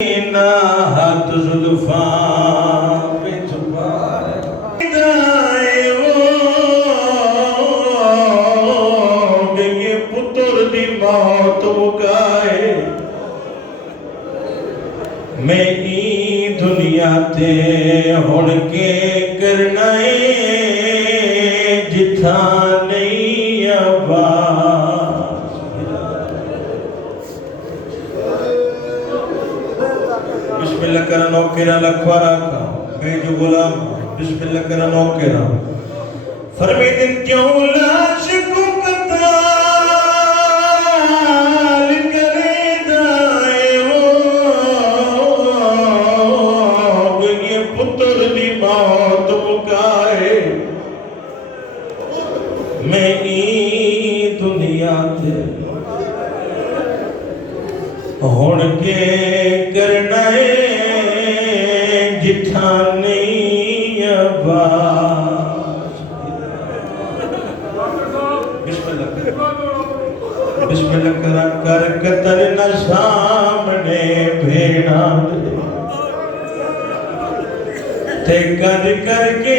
ہاتھ زلفاں میں چھپائے جائے وہ کہ پتر دی موت مکائے میں ای دنیا تے ہن کے کرنا جتھا نہیں آواز بسم اللہ کرا نوکرہ لکھوارا کا میں جو غلام بسم اللہ کرا نوکرہ فرمی دن کیوں لاش کو قتال کرے دائے وہ یہ پتر دی موت مکائے میں ای دنیا تے ہون کے کرنا جتھا نہیں آواز بسم اللہ کرا کر قتل نہ سامنے بھیڑا تے کر کر کے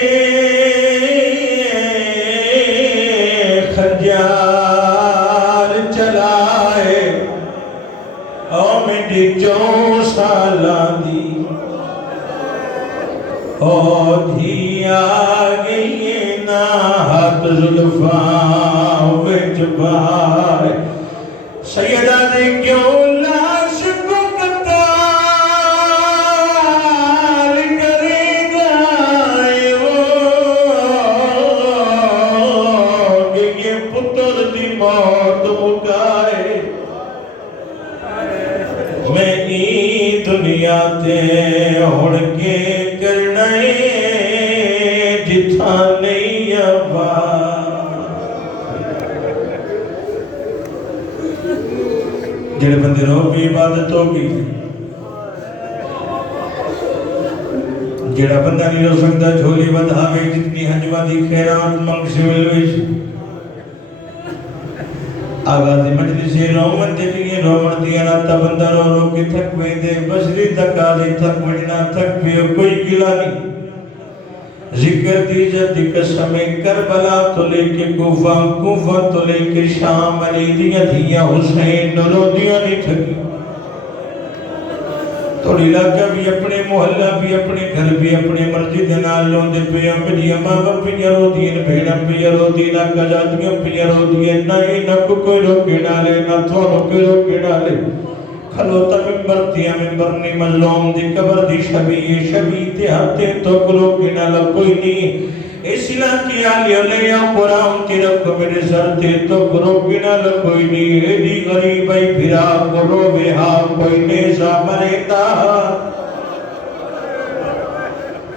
خجال چلائے او میری 4 سالاں دی او دھی آگئی نا ہاتھ زلفاں وچ بھائے سیدہ دے کیوں لاش کو قتال کرے گائے وہ کہ یہ پتر دی موت مکائے میں ای دنیا تے ہن کے کرنا جتھا نہیں آواز جڑے بندے رو کی عبادت ہوگی جڑا بندہ نہیں رو سکتا جھولی بدھاوے جتنی حجمہ دی خیرات منگ سے ملویش آغاز مجلسی رومن دے لیے رومن دیا ناتا بندہ رو رو کے تھک میں دے بشری تک آلی تھک مجنا تھک بھی کوئی گلا نہیں ذکر دیجا دی قسم کربلا تو لے کے کوفہ کوفہ تو لے کے شام علی دیا دیا حسین نرو دیا نہیں تھکی توڑی علاقہ بھی اپنے محلہ بھی اپنے گھر بھی اپنے مرضی دنال لون دے پہ اپنی امام اپنی رو دین بھیڑا پہ رو دین آقا جاتی اپنی رو دین نائی نکو کوئی روکے ڈالے نہ تھوڑو کوئی روکے ڈالے کھلوتا ممبر دیا ممبر نے مظلوم دی قبر دی شبی تہاتے تو روکے ڈالا کوئی نہیں اس علاقی آلی علیہ قرآن کی رکھو میرے سر تے تو روکے ڈالا کوئی نہیں ایڈی غریب آئی بھرا کرو بے ہاں کوئی نیزہ مرے دا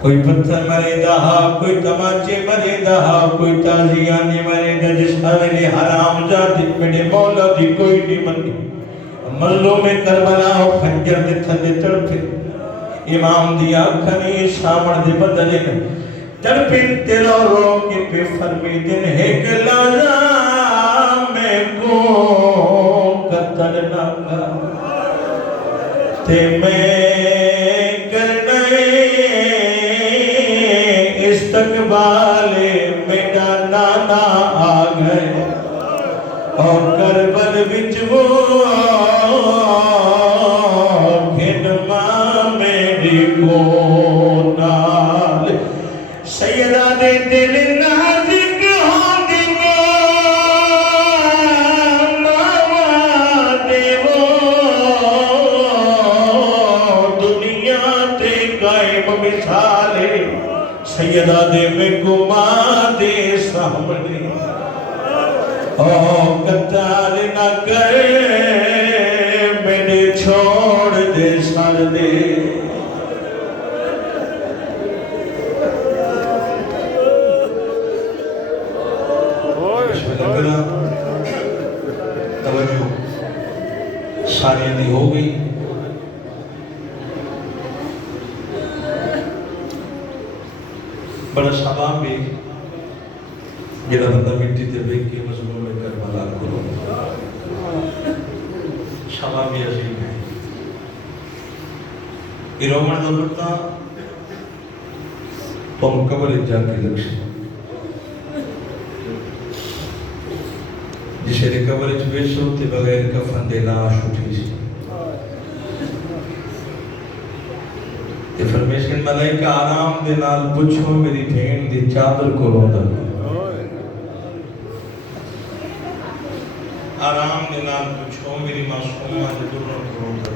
کوئی پتھر مرے دا کوئی تماچے مرے دا کوئی تازیانے مرے دا جس حویلے حرام جاتی میرے مولا دی کوئی نہیں مندی مظلوم کربلا ہو خنجر دے تھلے تڑپے امام دیا کھنی سامن دے بدلے تڑپن تیرو رو کے پہ فرمی دن ہے کہ لانا میں کو قتل نہ کر تے میں کرنے استقبال میرا نانا آ گئے اور کربل وچ وہ گھنما میری کو نال سیدہ دے دل نازک ہو دیگو ماما دے وہ دنیا تے قائم مثالے سیدہ دے میں گما دے سامنے قتال نہ کرے میرے چھوڑ دے سر دے توجہ ساری دی ہو گئی بڑا شباب بھی جڑا بندہ مٹی تے بیٹھ کے مظلوم کربلا کرو شباب بھی عظیم ہے یہ رومن دا پتا تم قبر جا کے لکش جسے دے قبر بیسو تے بغیر کفن دے لاش اٹھی سی تے فرمیشن ملائکہ آرام دے نال پوچھو میری بھین دی چادر کو روندا آرام دے نال پوچھو میری معصومہ دے دروں کو روندا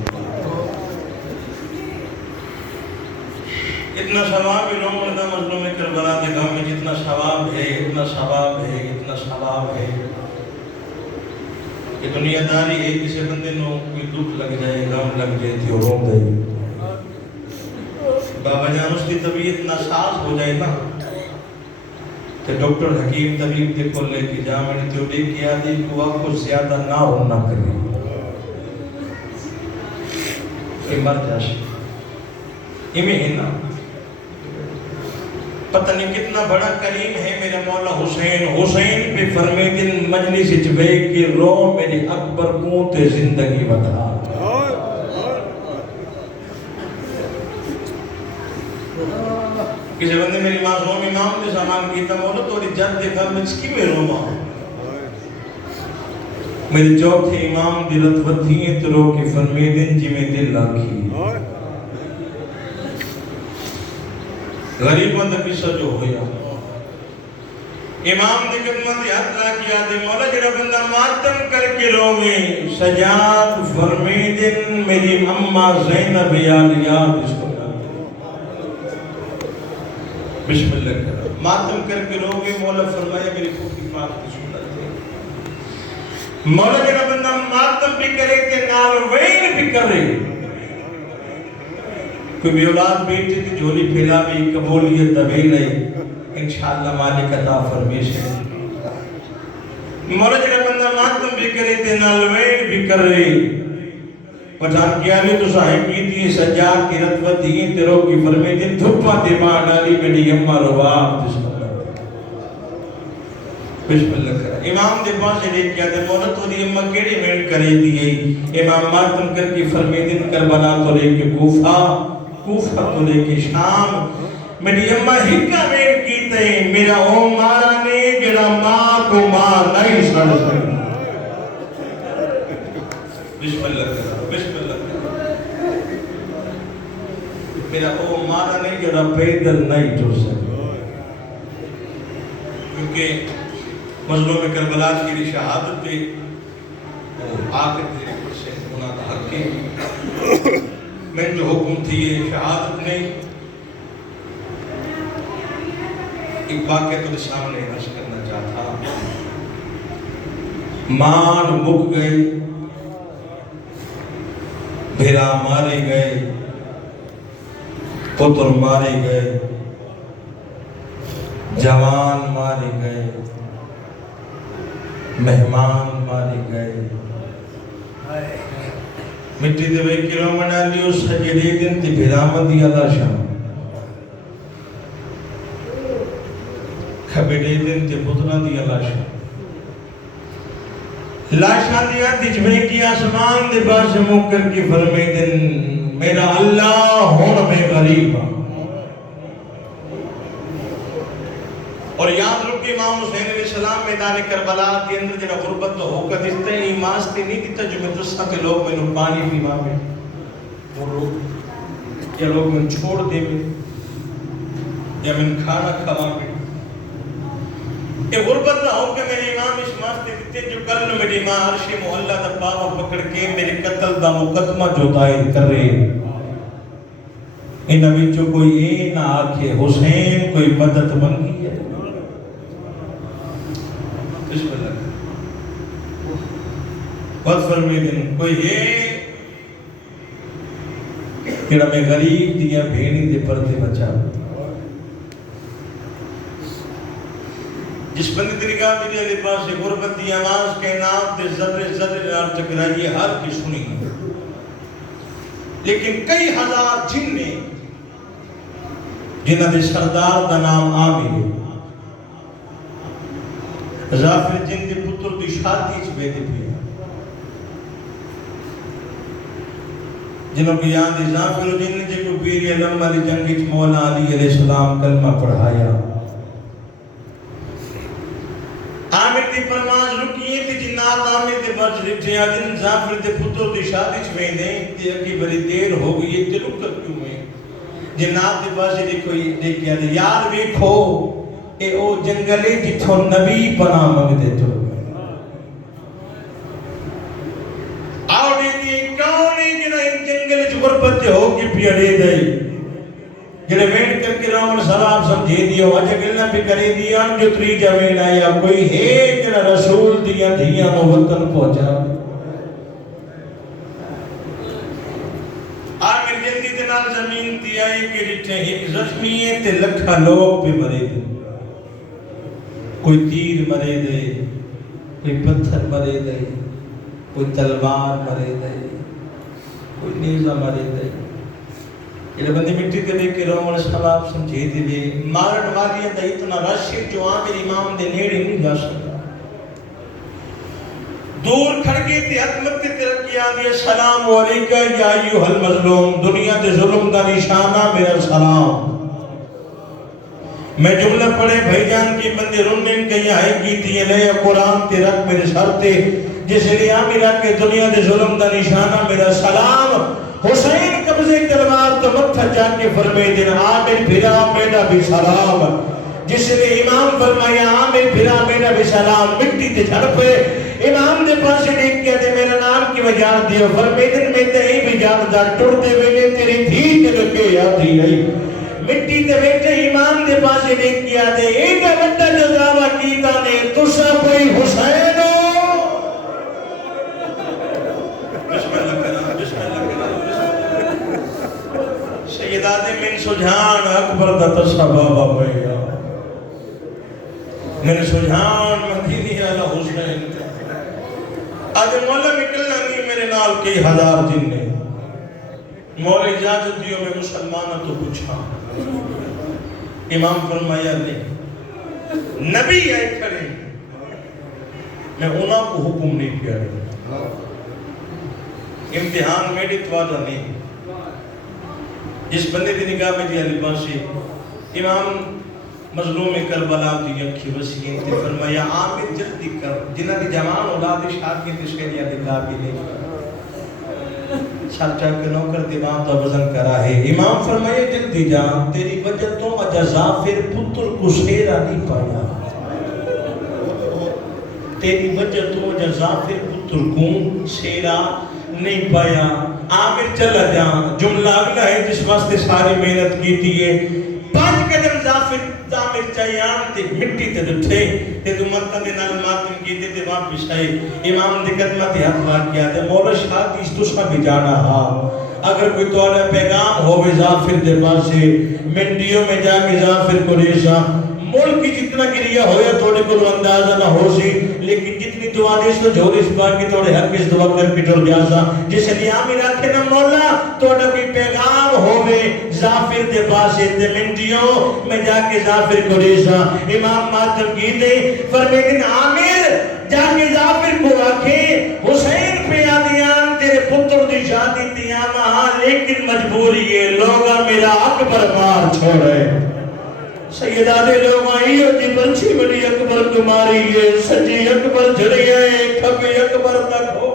اتنا ثواب ہے رومن دا مظلوم کربلا دے غم میں جتنا ثواب ہے اتنا ثواب ہے اتنا ثواب ہے کہ دنیا داری ہے کسی بندے نو کوئی دکھ لگ جائے غم لگ جائے تھی اور روم دے بابا جان اس کی طبیعت ناساز ہو جائے نا تو ڈاکٹر حکیم طبیب دے کو لے کے جا میں نے تو دیکھ کیا دی کو آپ کو زیادہ نہ ہونا کرے کہ مر جاشے ہمیں ہے نا پتہ نہیں کتنا بڑا کریم ہے میرا مولا حسین حسین پہ فرمے دن مجلس جبے کہ رو میری اکبر قوت زندگی بتا کسی بندے میری معصوم امام نے سامان کیتا مولا توڑی جد دیکھا مجھ کی میں روما میرے چوتھے امام دلت ودھیئے تو رو کے فرمے دن جی میں دل لاکھی غریب بند قصہ جو ہویا امام نے خدمت ہاتھ لا کیا دے مولا جڑا بندہ ماتم کر کے روے سجاد فرمے دن میری اماں زینب یالیات اس کو بسم اللہ کرا ماتم کر کے روے مولا فرمایا میری خوبی پاک کی سنت ہے مولا جڑا بندہ ماتم بھی کرے تے نال وین بھی کرے کوئی بھی اولاد بیٹی تھی جھولی پھیلا بھی قبولیت دبی نہیں انشاءاللہ مالک عطا فرمیش ہے مولا جڑا بندہ ماتم بھی کرے تے نال وین بھی کرے پٹھان کیا بھی تو صاحب کی تھی سجاد کی رتبت ہی تیروں کی فرمے دن دھپا دیمان آلی میری اممہ رواب بسم اللہ بسم اللہ کرا امام دے پاس سے دیکھ کیا دے مولا تو دی اممہ کیڑی مینٹ کرے دی گئی امام ماتم کر کی فرمے دن کربلا تو لے کے کوفہ تو لے کے شام میری اممہ ہکا مینٹ کیتے میرا او مارا نے جڑا ماں کو ماں نہیں سڑ سکتا بسم اللہ کرا بسم اللہ کرا میرا او مارا نہیں جڑا پیدل نہیں ٹر سکتا کیونکہ مظلوم کربلا کی شہادت پہ آخر تیرے پر سے انہاں کا حق ہے میں جو حکم تھی یہ شہادت نہیں ایک واقعہ تو سامنے عرض کرنا چاہتا مان مک گئے بھیرا مارے گئے پتر مارے گئے جوان مارے گئے مہمان مارے گئے مٹی دے بے کلو منا لیو سجدے دن تی بھرامدی اللہ شاہ کھبڑے دن تی پتران دی اللہ شاہ لاشاں دیا تجھوے کی آسمان دے باس مکر کی فرمے دن میرا اللہ ہون میں غریب اور یاد رکھے امام حسین علیہ السلام میدان کربلا کے اندر جنہا غربت تو ہو کر دیتا ہے ایماس تے نہیں دیتا جو میں دستا کہ لوگ میں نو پانی پیوا میں وہ لوگ یا لوگ میں چھوڑ دے میں یا میں کھانا کھوا میں یہ غربت نہ ہو کہ میرے امام اس ماستے دیتے جو کل میری ماں عرش محلہ دا پاوا پکڑ کے میرے قتل دا مقدمہ جو دائر کر رہے ان ابھی جو کوئی اے نہ آکھے حسین کوئی مدد منگی ہے بسم اللہ بہت فرمی دن کوئی اے کہ میں غریب دیا بھینی دے پردے بچا جس بندی طریقہ میری علی پاس سے غربت دی آواز کے نام دے ذرے نال ٹکرائی ہر کی سنی لیکن کئی ہزار جن نے جنہ دے سردار دا نام آمین ظافر جن دے پتر دی شادی چ بیٹھے پیا جنہوں کی یاد ظافر و جن جے کو بیر علم علی جنگی مولا علی علیہ السلام کلمہ پڑھایا عامر دی پرواز رکیے تے جنات عامر دے بچ رکھے آدن ظافر دے پتر دی شادی چھوئے نے تے اکی بڑی دیر ہو گئی تے رکت کیوں میں جنات دے بچ دیکھیا دے یاد بھی کھو اے او جنگلے جتھو نبی بنا مگدے تو آؤ دیکھئے کونی جنہ ان جنگلے جو غربت ہو کی پیڑے دائی جنہ ویٹ کر کے رہا سلام سمجھے دیا وجہ گلنا بھی کرے دیا جو تری جمین آیا کوئی ہے جنہ رسول دیا دیا وطن پہنچا آمیر جلدی دنال زمین دیا کہ جتنے ایک زخمیے تے لکھا لوگ پہ مرے دے کوئی تیر مرے دے کوئی پتھر مرے دے کوئی تلوار مرے دے کوئی نیزہ مرے دے یہ بندی مٹی کے لے کے رومن سلام سمجھے دے مارن والی اندہ اتنا رشید جو آمیر امام دے نیڑے نہیں جا سکتا دور کھڑکے تے حکمت تے ترقی آدھی السلام علیکہ یا ایوہ المظلوم دنیا تے ظلم دا نشانہ میرا سلام میں جملہ پڑھے بھائی جان کی بندے رنن کہیں آئے کی تھی لے قرآن تے رکھ میرے سر تے جس لئے آمیرہ کے دنیا دے ظلم دا نشانہ میرا سلام حسین قبضے تلوار تو متھا جا کے فرمے دن آمیر بھرا میرا بھی سلام جس لئے امام فرمایا آمیر بھرا میرا بھی سلام مٹی تے جھڑپے امام دے پاسے دیکھ کیا دے میرا نام کی وجہ دیو فرمے دن میں تے ہی بھی جان دار ٹوڑتے ویلے تیری دھی تے لکے یادی نہیں مٹی تے بیٹھے امام دے پاسے دیکھ کیا دے ایک بڑا جو دعویٰ کیتا نے تسا کوئی حسین ہو بسم اللہ کرام بسم اللہ کرام سیدات من سجھان اکبر دا تصبابا بھئیا من سجھان مدینی علی حسین آج مولا نکلنا نہیں میرے نال کئی ہزار دن نے مولا اجازت دیو میں مسلمانہ تو پوچھا امام فرمایا نہیں نبی آئے کھڑے میں انہاں کو حکم نہیں کیا رہا امتحان میری توازہ نہیں جس بندے دی نگاہ میں دیا لباسی امام مظلوم کربلا دی اکھی وسیعیں تے فرمایا آمین جلدی کر جنہ دی جوان اولاد شادی تشکیلیا دی قابل سچا کے نوکر دیوان تو وزن کرا ہے امام فرمایا جلدی جا تیری وجہ تو وجہ ظافر پتر کو شیرہ نہیں پایا تیری وجہ تو وجہ ظافر پتر کو شیرہ نہیں پایا آمیر چلا جا جملہ اگلا ہے جس واسطے ساری محنت کی تھی ہے 5 قدم ظافر چاہیان تے مٹی تے دٹھے تے دو مرتن دے نال ماتم کی تے واپس آئے امام دے قدمہ تے ہاتھ مار کیا تے مولا شاہ اس تسا بھی جانا ہا اگر کوئی توڑا پیغام ہوئے ظافر دے پاسے منڈیوں میں جا کے ظافر کو ریسا ملک کی جتنا گریا ہویا توڑے کو اندازہ نہ ہو سی لیکن جتنی دعا دیس تو جھوڑیس پاک کی توڑے حق اس دعا کر پٹر گیا سا جس لئے آمین آکھے نا مولا توڑا کوئی پیغام ہوئے ظافر دے پاسے تے منڈیوں میں جا کے ظافر کو ریسا امام ماتم کی دے فرمیدن آمیر جا کے ظافر کو آکھے حسین پہ آدیان تیرے پتر دی شادی تیاما لیکن مجبوری ہے لوگا میرا اکبر مار چھوڑے سیدادے لوگ آئی ہوتی بنچی بڑی اکبر تمہاری ہے سجی اکبر جھڑی ہے کبھی اکبر تک ہو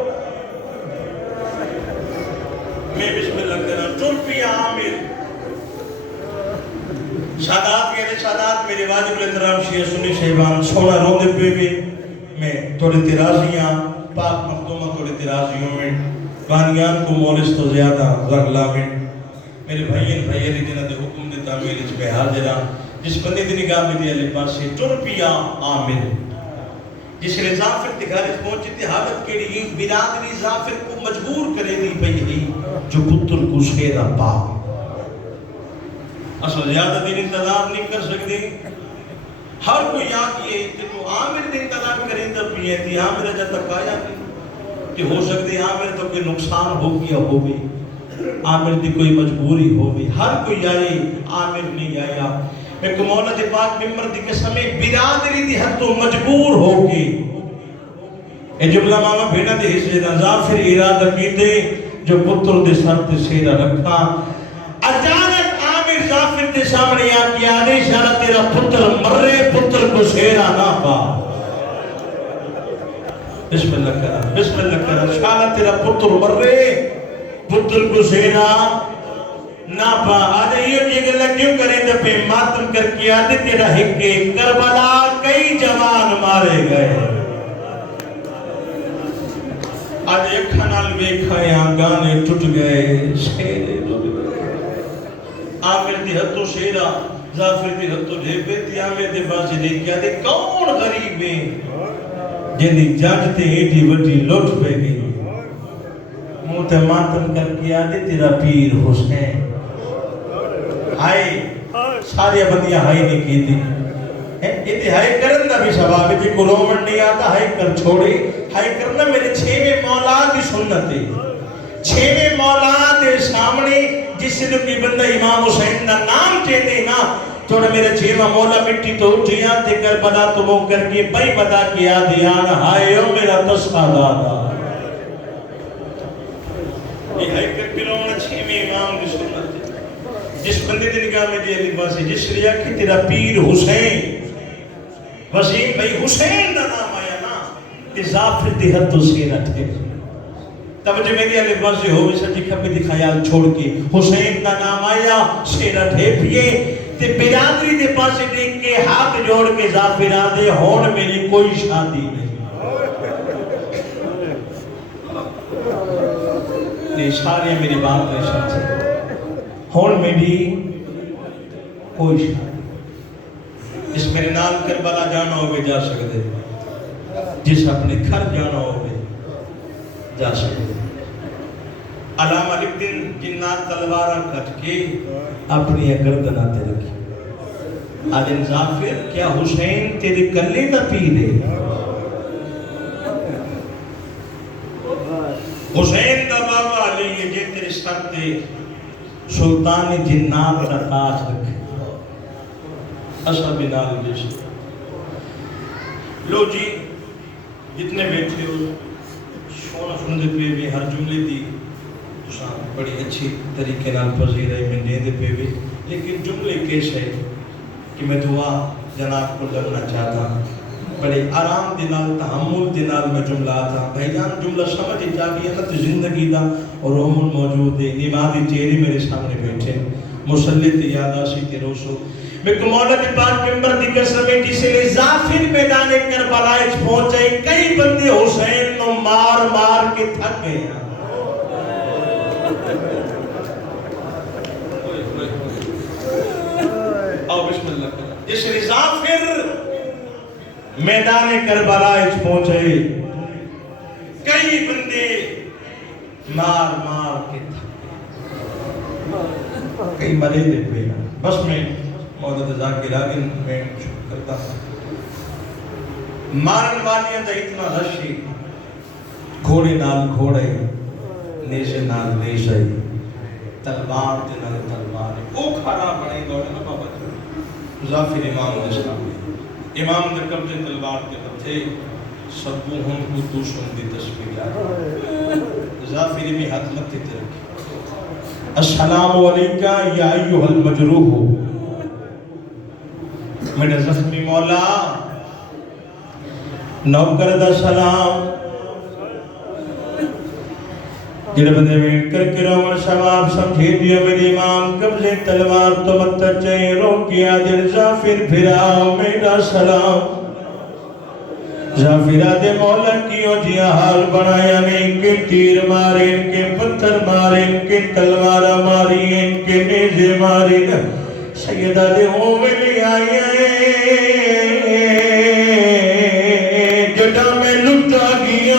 میں بسم اللہ کرنا چل پیا آمیر شادات کہتے شادات میرے واجب الاحترام شیعہ سنی شہبان سونا رو دے پہ بھی میں توڑے ترازیاں پاک مخدومہ توڑے ترازیوں میں بانیان کو مولس تو زیادہ رگلا میں میرے بھائین بھائیلی جنہ دے حکم دے تعمیل اس پہ حاضرہ جس بندے دی نگاہ میں دیا لباس سے چل پیا آمین جس نے ظافر دی گھارت پہنچی تھی حالت کے لیے برادری ظافر کو مجبور کرے دی پہلی جو پتر کو شیرہ پا اصل زیادہ دن انتظار نہیں کر سکتے ہر کوئی یاد یہ کہ تو آمیر دن انتظار کریں تو پیئے تھی آمیر جب تک آیا نہیں کہ ہو سکتے آمیر تو کوئی نقصان ہو گیا ہو گئی آمیر دی کوئی مجبوری ہو گئی ہر کوئی آئی آمیر نہیں آیا میں کو مولا دے پاک ممبر دی قسم برادری دی حد تو مجبور ہوگی اے جملہ ماما بھینا دے حصے دا ظافر ارادہ کیتے جو پتر دے سر تے سیرا رکھا اچانک عامر ظافر دے سامنے آ کے آدھے شارہ تیرا پتر مرے پتر کو سیرا نہ پا بسم اللہ کرا شارہ تیرا پتر مرے پتر کو سیرا نہ پا آدھے یہ گلہ کیوں کریں دے پہ ماتم کر کے آدھے تیرا ہکے کربلا کئی جوان مارے گئے آدھے کھنال بیکھایا گانے ٹوٹ گئے شیرے ٹوٹ گئے عامر دی ہتھو شیرہ ظافر دی ہتھو جھیپے تھی عامر دی باسی دیکھ آدھے کون غریب ہے جنہی جانتے ایڈی وڈی لوٹ پہ گئی موتے ماتم کر کے آدھے تیرا پیر حسین ہائے سارے بندیاں ہائے نہیں کی تھی یہ ہائے کرن دا بھی سباب ہے کو رومن نہیں آتا ہائے کر چھوڑے ہائے کرنا میرے چھویں مولا دی سنت ہے چھویں مولا دے سامنے جس نے کی بندہ امام حسین دا نام چیندے نا توڑا میرے چھویں مولا مٹی تو اٹھیاں تے کر بدا تو وہ کر کے بھائی بدا کیا دیانا ہائے او میرا تسخہ دادا یہ ہائے کر کے رومن چھویں امام دی سنت ہے جس بندے دی نگاہ میں دی علی باسی جس لیا کہ تیرا پیر حسین وسیم بھائی حسین دا نام آیا نا تے ظافر دی حد تو سیرہ ٹھے توجہ میں دی علی باسی ہوئے سچی کھپی دی خیال چھوڑ کے حسین دا نام آیا سیرہ ٹھے پیے تے برادری دے پاسے دیکھ کے ہاتھ جوڑ کے ظافر آدھے ہون میری کوئی شادی نہیں یہ سارے میری بات نہیں سمجھے ہون میں بھی کوئی شاید جس میرے نام کربلا جانا ہوگے جا سکتے جس اپنے گھر جانا ہوگے جا سکتے علامہ ایک دن جنات تلوارہ کٹ کے اپنی گردناتے رکھی آدم ظافر کیا حسین تیرے کلے نہ پی دے حسین دا بابا علی یہ جے تیرے سر تے سلطان جنات کا تاج رکھے اصحاب نال جیسے لو جی جتنے بیٹھے ہو سونا سندے پہ بھی ہر جملے دی بڑی اچھی طریقے نال پذیر ہے میں دے پہ بھی لیکن جملے کیسے ہے کہ میں دعا جناب کو لگنا چاہتا ہوں بڑے آرام دنال تحمل دنال میں جملہ آتا بھائی جان جملہ سمجھ چاہیے تو زندگی دا اور رومن موجود ہے نمازی چہرے میرے سامنے بیٹھے مسلط یادہ سی کے روسو میں کمولہ دی پاک ممبر دی قسم ہے جسے لئے ظافر میدان کربلا اچ پہنچے کئی بندے حسین نو مار مار کے تھک گئے ہیں آؤ بسم اللہ جسے لئے ظافر میدان کربلا اچ پہنچے کئی بندے مار مار کے کئی مرے دے پہ بس میں مولانا ذاکر آگن میں کرتا ہوں مارن والیاں دا اتنا رشی گھوڑے نال گھوڑے نیزے نال نیزے تلوار دے نال تلوار او کھڑا بڑے دوڑے نا بابا ظافر امام الاسلام امام دے قبضے تلوار کے بتھے سبو ہم کو دوسروں دی تصویر آئے ظافر میں ہاتھ مت دیتے رکھے السلام علیکہ یا ایوہ المجروح میرے زخمی مولا نوکر دا سلام جڑے بندے میں کر کے رومن شواب سمجھے دیا میرے امام قبضے تلوار تو مت چاہے روکیا دل ظافر پھراؤ میرا سلام ظافرہ دے مولا کیوں جیا حال بنایا میں ان کے تیر مارے ان کے پتھر مارے ان کے تلوارہ ماری ان کے نیزے ماری سیدہ دے ہوں میں لے آئے جڑا میں لٹا گیا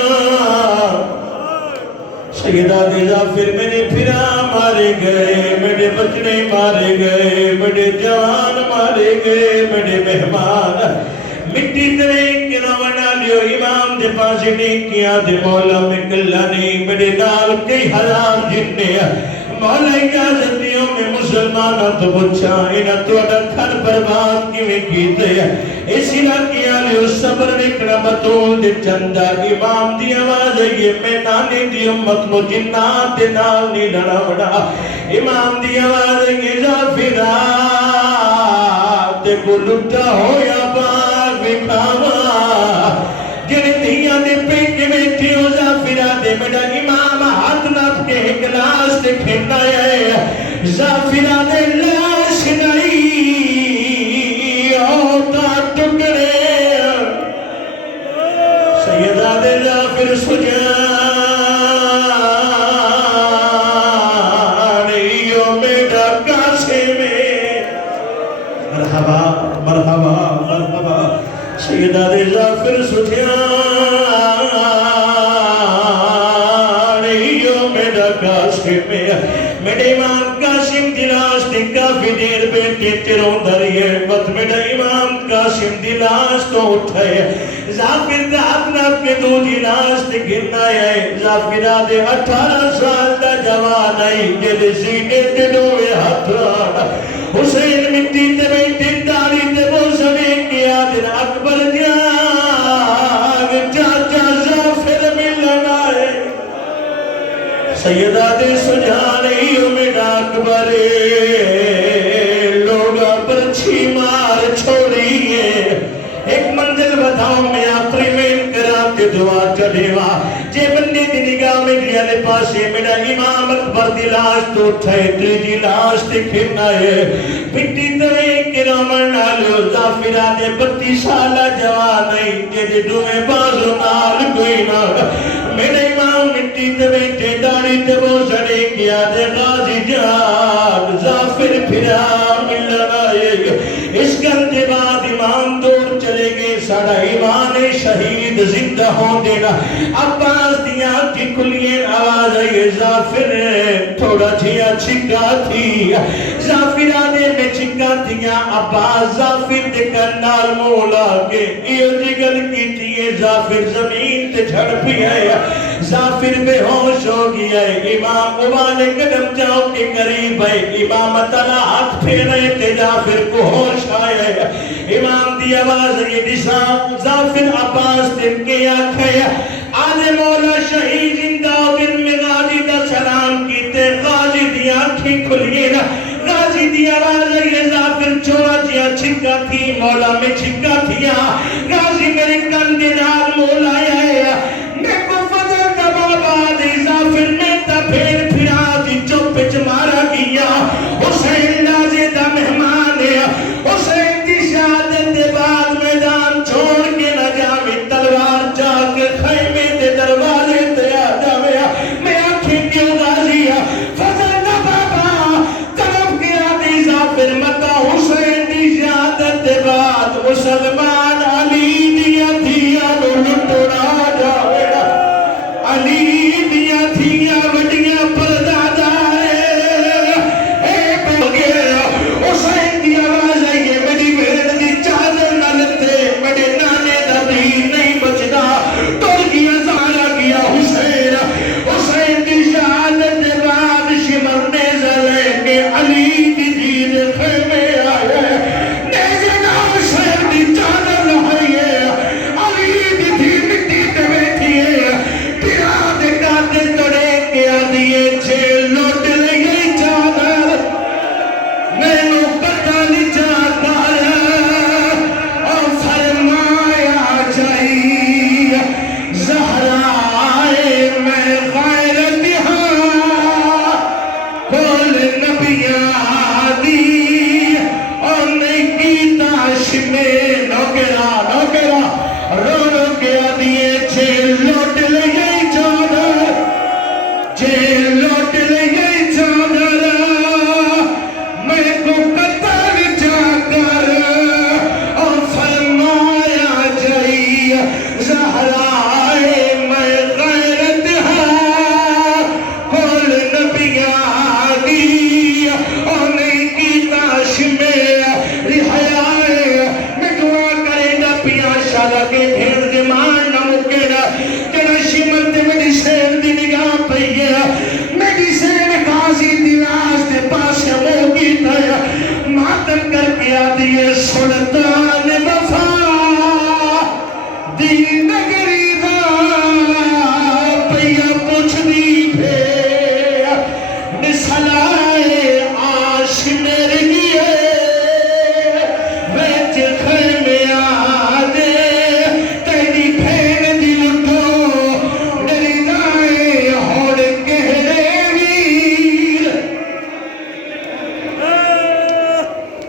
سیدہ دے ظافر میرے پھرا مارے گئے میرے بچنے مارے گئے میرے جوان مارے گئے میرے مہمان مٹی کرے کہ رونا لیو امام دے پاس نہیں کیا دے مولا میں کلہ نہیں میرے نال کئی ہزار جننے مولا اجازت دیوں میں مسلمان مسلمانوں تو پوچھا انہاں تہاڈا گھر برباد کیویں کیتے اس علاقے والے صبر ویکھنا بطول دے چندا امام دی آواز ہے میں نانے دی امت نو جنات دے نال نہیں لڑاونا امام دی آواز ہے ظافرا تے کو لٹا ہویا باغ وکھاوا جڑے دھیاں دے پیٹ بیٹھے ہو ظافرا دے میرا امام ہاتھ ناپ کے ایک لاش تے کھیندا ہے ظافرا دے لاش نہیں ہوتا ٹکڑے سیدہ دے ظافر سجان یو میرا قاسم مرحبا مرحبا مرحبا سیدہ دے ظافر سجان یو میرا قاسم میرے امام قاسم دی لاش تے کافی دیر بیٹھے تیروں دریئے وقت میرا امام قاسم دی لاش تو اٹھائے ظافر دا اپنا اپنے دو دی لاش تے گرنا ہے ظافرہ دے 18 سال دا جوان آئی جلے سینے تے ڈوے ہاتھ رانا حسین مٹی تے بیٹھے داری تے وہ سمیں کیا دن اکبر جاگ چاچا ظافر ملنا ہے سیدہ دے سجانی میرا اکبر لوگا پر چھی مار چھوڑیے ایک منزل بتاؤں میں آخری میں انقرام کے دعا چڑھےوا جے بندے دی نگاہ میں گریالے پاسے میرا امام اکبر دی لاش تو اٹھائے تیجی لاش تے کھرنا ہے پٹی دوے کرامن نالو ظافرہ دے 32 سالہ جوان نہیں جے دے دوے بازو نال کوئی نہ میرے امام مٹی تے بیٹھے داڑی تے وہ سڑے کیا دے غازی جان ظافر پھرا ملنا ہے اس گھنٹے بعد امام دور چلے گئے ساڑا ایمان شہید زندہ ہوں دینا عباس دیا کی کلین آواز ہے ظافر تھوڑا جھیا چھکا تھی ظافر آنے میں چھکا تھیا عباس ظافر دکھن نال مولا کے یہ جگر کی تھی ظافر زمین تے جھڑ پی ہے ظافر بے ہوش ہو گیا ہے امام والے قدم جاؤ کے قریب ہے امام تعالیٰ ہاتھ پھیرے تے ظافر کو ہوش آیا ہے امام دی آواز یہ نشان ظافر عباس دن کے آنکھیں آج مولا شہید زندہ دن میں غازی دا سلام کیتے غازی دی آنکھیں کھلیے نا غازی دی آواز یہ ظافر چھوڑا جیا چھکا تھی مولا میں چھکا تھیا غازی میرے کندے نال مولا آیا میں کو فضل کا بابا دی ظافر میں تا پھیر پھرا دی چوپ مارا گیا حسین نازے دا مہمان ہے حسین دی شہادت دے بعد میدان چھوڑ کے نہ جاوی تلوار جا کے خیمے دے دروازے تے آ جاویا میں آنکھیں کیوں غازیا فضل کا بابا طرف گیا دی ظافر متا حسین دی شہادت دے بعد مسلمان علی دیا دیا نو لٹوڑا جاویا علی دیا دیا وڈیاں پردادا اے بگیا حسین دی آواز آئیے میری بھیڑ دی چادر نلتے میرے نانے دا دین نہیں بچدا ٹر گیا زارا گیا حسین حسین دی شہادت دے بعد شمرنے زلے کے علی